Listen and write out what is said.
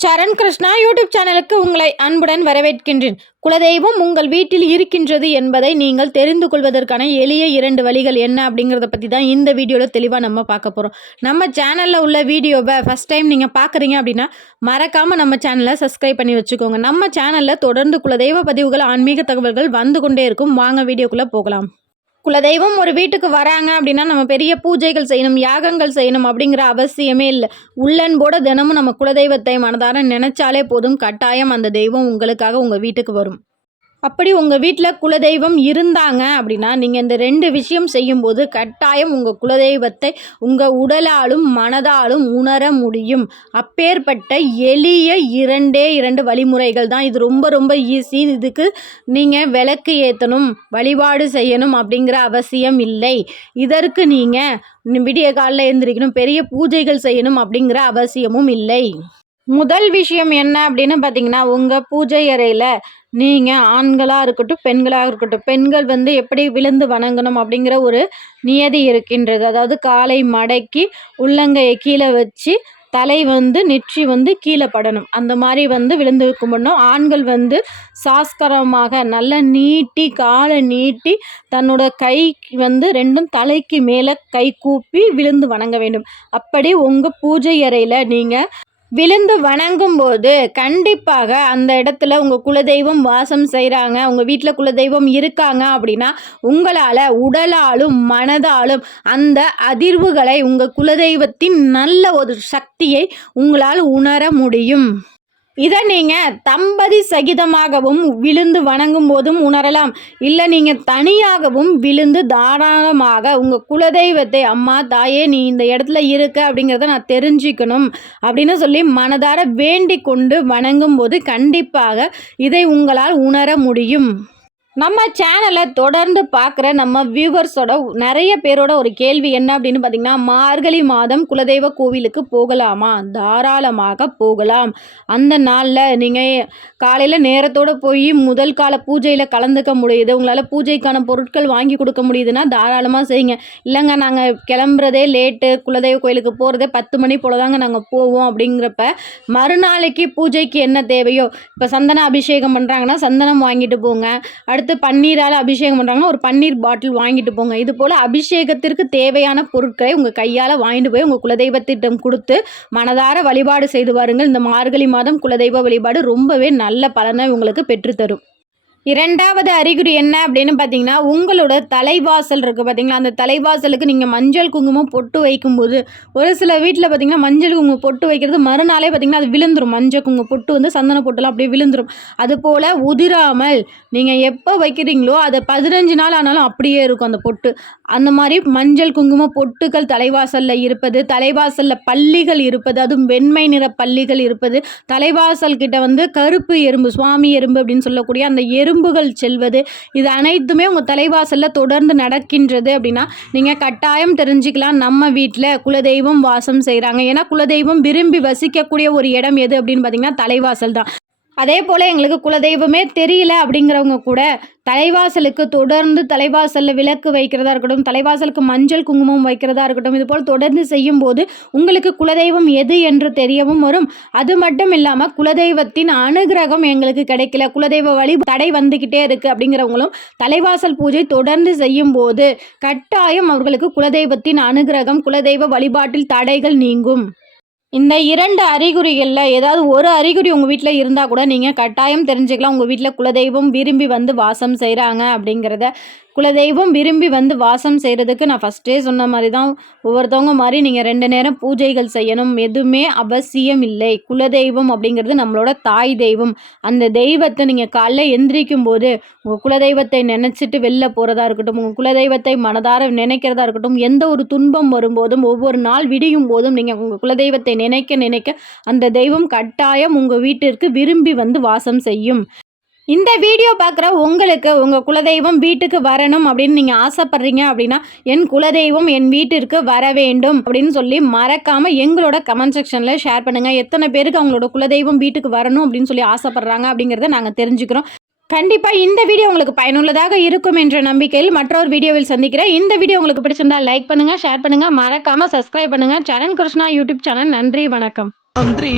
சரண் Krishna YouTube சேனலுக்கு உங்களை அன்புடன் வரவேற்கின்றேன். குலதெய்வம் உங்கள் வீட்டில் இருக்கின்றது என்பதை நீங்கள் தெரிந்து கொள்வதற்கான எளிய இரண்டு வழிகள் என்ன அப்படிங்கிறத பற்றி தான் இந்த வீடியோவில் தெளிவாக நம்ம பார்க்க போகிறோம் நம்ம சேனலில் உள்ள வீடியோவை ஃபஸ்ட் டைம் நீங்கள் பார்க்குறீங்க அப்படின்னா மறக்காமல் நம்ம சேனலை சப்ஸ்கிரைப் பண்ணி வச்சுக்கோங்க. நம்ம சேனலில் தொடர்ந்து குலதெய்வ பதிவுகள் ஆன்மீக தகவல்கள் வந்து கொண்டே இருக்கும். வாங்க வீடியோக்குள்ளே போகலாம். குலதெய்வம் ஒரு வீட்டுக்கு வராங்க அப்படின்னா நம்ம பெரிய பூஜைகள் செய்யணும் யாகங்கள் செய்யணும் அப்படிங்கிற அவசியமே இல்லை. உள்ளன்போட தினமும் நம்ம குலதெய்வத்தை மனதார நினைச்சாலே போதும் கட்டாயம் அந்த தெய்வம் உங்களுக்காக உங்கள் வீட்டுக்கு வரும். அப்படி உங்கள் வீட்டில் குலதெய்வம் இருந்தாங்க அப்படின்னா நீங்கள் இந்த ரெண்டு விஷயம் செய்யும்போது கட்டாயம் உங்கள் குலதெய்வத்தை உங்கள் உடலாலும் மனதாலும் உணர முடியும். அப்பேற்பட்ட எளிய இரண்டே இரண்டு வழிமுறைகள் தான். இது ரொம்ப ரொம்ப ஈஸி இதுக்கு நீங்கள் விளக்கு ஏற்றணும் வழிபாடு செய்யணும் அப்படிங்கிற அவசியம் இல்லை. இதற்கு நீங்கள் விடிய காலில் எழுந்திரிக்கணும் பெரிய பூஜைகள் செய்யணும் அப்படிங்கிற அவசியமும் இல்லை. முதல் விஷயம் என்ன அப்படின்னு பார்த்தீங்கன்னா உங்கள் பூஜை அறையில் நீங்கள் ஆண்களாக இருக்கட்டும் பெண்களாக இருக்கட்டும் பெண்கள் வந்து எப்படி விழுந்து வணங்கணும் அப்படிங்கிற ஒரு நியதி இருக்கின்றது. அதாவது காலை மடக்கி உள்ளங்கையை கீழே வச்சு தலை வந்து நெற்றி வந்து கீழே படணும். அந்த மாதிரி வந்து விழுந்து கும்பிடணும். ஆண்கள் வந்து சாஸ்கரமாக நல்லா நீட்டி காலை நீட்டி தன்னோட கை வந்து ரெண்டும் தலைக்கு மேலே கை கூப்பி விழுந்து வணங்க வேண்டும். அப்படி உங்கள் பூஜை அறையில் நீங்கள் விழுந்து வணங்கும் போது கண்டிப்பாக அந்த இடத்துல உங்கள் குலதெய்வம் வாசம் செய்கிறாங்க உங்கள் வீட்டில் குலதெய்வம் இருக்காங்க அப்படின்னா உங்களால் உடலாலும் மனதாலும் அந்த அதிர்வுகளை உங்கள் குலதெய்வத்தின் நல்ல ஒரு சக்தியை உங்களால் உணர முடியும். இதை நீங்கள் தம்பதி சகிதமாகவும் விழுந்து வணங்கும் போதும் உணரலாம். இல்லை நீங்கள் தனியாகவும் விழுந்து தாராளமாக உங்கள் குலதெய்வத்தை அம்மா தாயே நீ இந்த இடத்துல இருக்க அப்படிங்கிறத நான் தெரிஞ்சுக்கணும் அப்படின்னு சொல்லி மனதார வேண்டிக் கொண்டு வணங்கும் போது கண்டிப்பாக இதை உங்களால் உணர முடியும். நம்ம சேனலை தொடர்ந்து பார்க்குற நம்ம வியூவர்ஸோட நிறைய பேரோட ஒரு கேள்வி என்ன அப்படின்னு பார்த்தீங்கன்னா மார்கழி மாதம் குலதெய்வ கோவிலுக்கு போகலாமா? தாராளமாக போகலாம். அந்த நாளில் நீங்கள் காலையில் நேரத்தோடு போய் முதல் கால பூஜையில் கலந்துக்க முடியுது. உங்களால் பூஜைக்கான பொருட்கள் வாங்கி கொடுக்க முடியுதுன்னா தாராளமாக செய்யுங்க. இல்லைங்க நாங்கள் கிளம்புறதே லேட்டு குலதெய்வ கோயிலுக்கு போகிறதே பத்து மணி போல தாங்க நாங்கள் போவோம் அப்படிங்கிறப்ப மறுநாளைக்கு பூஜைக்கு என்ன தேவையோ இப்போ சந்தன அபிஷேகம் பண்ணுறாங்கன்னா சந்தனம் வாங்கிட்டு போங்க. அடுத்து அடுத்து பன்னீரால் அபிஷேகம் பண்ணுறாங்கன்னா ஒரு பன்னீர் பாட்டில் வாங்கிட்டு போங்க. இது போல் அபிஷேகத்திற்கு தேவையான பொருட்களை உங்கள் கையால் வாங்கிட்டு போய் உங்கள் குலதெய்வத்திட்டம் கொடுத்து மனதார வழிபாடு செய்து வாருங்கள். இந்த மார்கழி மாதம் குலதெய்வ வழிபாடு ரொம்பவே நல்ல பலனை உங்களுக்கு பெற்றுத்தரும். இரண்டாவது அறிகுறி என்ன அப்படின்னு பார்த்தீங்கன்னா உங்களோட தலைவாசல் இருக்குது பார்த்தீங்களா? அந்த தலைவாசலுக்கு நீங்கள் மஞ்சள் குங்குமம் பொட்டு வைக்கும்போது ஒரு சில வீட்டில் பார்த்தீங்கன்னா மஞ்சள் குங்குமம் பொட்டு வைக்கிறது மறுநாளே பார்த்தீங்கன்னா அது விழுந்துரும். மஞ்சள் குங்குமம் பொட்டு வந்து சந்தன பொட்டுலாம் அப்படியே விழுந்துரும். அதுபோல் உதிராமல் நீங்கள் எப்போ வைக்கிறீங்களோ அதை பதினஞ்சு நாள் ஆனாலும் அப்படியே இருக்கும் அந்த பொட்டு. அந்த மாதிரி மஞ்சள் குங்குமம் பொட்டுகள் தலைவாசலில் இருப்பது தலைவாசலில் பள்ளிகள் இருப்பது அதுவும் வெண்மை நிற பள்ளிகள் இருப்பது தலைவாசல் கிட்ட வந்து கருப்பு எறும்பு சுவாமி எறும்பு அப்படின்னு சொல்லக்கூடிய அந்த எறும்பு எறும்புகள் செல்வது. இது அனைத்துமே உங்கள் தலைவாசலில் தொடர்ந்து நடக்கின்றது அப்படின்னா நீங்கள் கட்டாயம் தெரிஞ்சுக்கலாம் நம்ம வீட்டில் குலதெய்வம் வாசம் செய்கிறாங்க ஏன்னா குலதெய்வம் விரும்பி வசிக்கக்கூடிய ஒரு இடம் எது அப்படின்னு பார்த்தீங்கன்னா தலைவாசல் தான். அதே போல் எங்களுக்கு குலதெய்வமே தெரியல அப்படிங்கிறவங்க கூட தலைவாசலுக்கு தொடர்ந்து தலைவாசலில் விளக்கு வைக்கிறதா இருக்கட்டும் தலைவாசலுக்கு மஞ்சள் குங்குமம் வைக்கிறதா இருக்கட்டும் இது போல் தொடர்ந்து செய்யும்போது உங்களுக்கு குலதெய்வம் எது என்று தெரியவும் வரும். அது மட்டும் இல்லாமல் குலதெய்வத்தின் அனுகிரகம் எங்களுக்கு கிடைக்கல. குலதெய்வ வழி தடை வந்துக்கிட்டே இருக்குது அப்படிங்கிறவங்களும் தலைவாசல் பூஜை தொடர்ந்து செய்யும்போது கட்டாயம் அவர்களுக்கு குலதெய்வத்தின் அனுகிரகம் குலதெய்வ வழிபாட்டில் தடைகள் நீங்கும். இந்த இரண்டு அறிகுறிகளில் ஏதாவது ஒரு அறிகுறி உங்கள் வீட்டில் இருந்தால் கூட நீங்கள் கட்டாயம் தெரிஞ்சுக்கலாம். உங்கள் வீட்டில் குலதெய்வம் விரும்பி வந்து வாசம் செய்கிறாங்க அப்படிங்கிறத குலதெய்வம் விரும்பி வந்து வாசம் செய்கிறதுக்கு நான் ஃபஸ்ட்டே சொன்ன மாதிரி தான் ஒவ்வொருத்தவங்க மாதிரி நீங்கள் ரெண்டு நேரம் பூஜைகள் செய்யணும். எதுவுமே அவசியம் இல்லை. குலதெய்வம் அப்படிங்கிறது நம்மளோட தாய் தெய்வம். அந்த தெய்வத்தை நீங்கள் காலைல எந்திரிக்கும் போது உங்கள் குலதெய்வத்தை நினச்சிட்டு வெளில போகிறதா இருக்கட்டும் உங்கள் குலதெய்வத்தை மனதார நினைக்கிறதா இருக்கட்டும் எந்த ஒரு துன்பம் வரும்போதும் ஒவ்வொரு நாள் விடியும் போதும் நீங்கள் உங்கள் குலதெய்வத்தை நினைக்க நினைக்க அந்த தெய்வம் கட்டாயம் உங்கள் வீட்டிற்கு விரும்பி வந்து வாசம் செய்யும். இந்த வீடியோ பார்க்குற உங்களுக்கு உங்கள் குலதெய்வம் வீட்டுக்கு வரணும் அப்படின்னு நீங்கள் ஆசைப்பட்றீங்க அப்படின்னா என் குலதெய்வம் என் வீட்டிற்கு வர வேண்டும் அப்படின்னு சொல்லி மறக்காமல் எங்களோட கமெண்ட் செக்ஷனில் ஷேர் பண்ணுங்கள் எத்தனை பேருக்கு அவங்களோட குலதெய்வம் வீட்டுக்கு வரணும் அப்படின்னு சொல்லி ஆசைப்பட்றாங்க அப்படிங்கிறத நாங்கள் தெரிஞ்சுக்கிறோம். கண்டிப்பாக இந்த வீடியோ உங்களுக்கு பயனுள்ளதாக இருக்கும் என்ற நம்பிக்கையில் மற்றொரு வீடியோவில் சந்திக்கிறேன். இந்த வீடியோ உங்களுக்கு பிடிச்சிருந்தால் லைக் பண்ணுங்கள் ஷேர் பண்ணுங்கள் மறக்காமல் சப்ஸ்கிரைப் பண்ணுங்கள் சரண் கிருஷ்ணா யூடியூப் சேனல் நன்றி வணக்கம். நன்றி.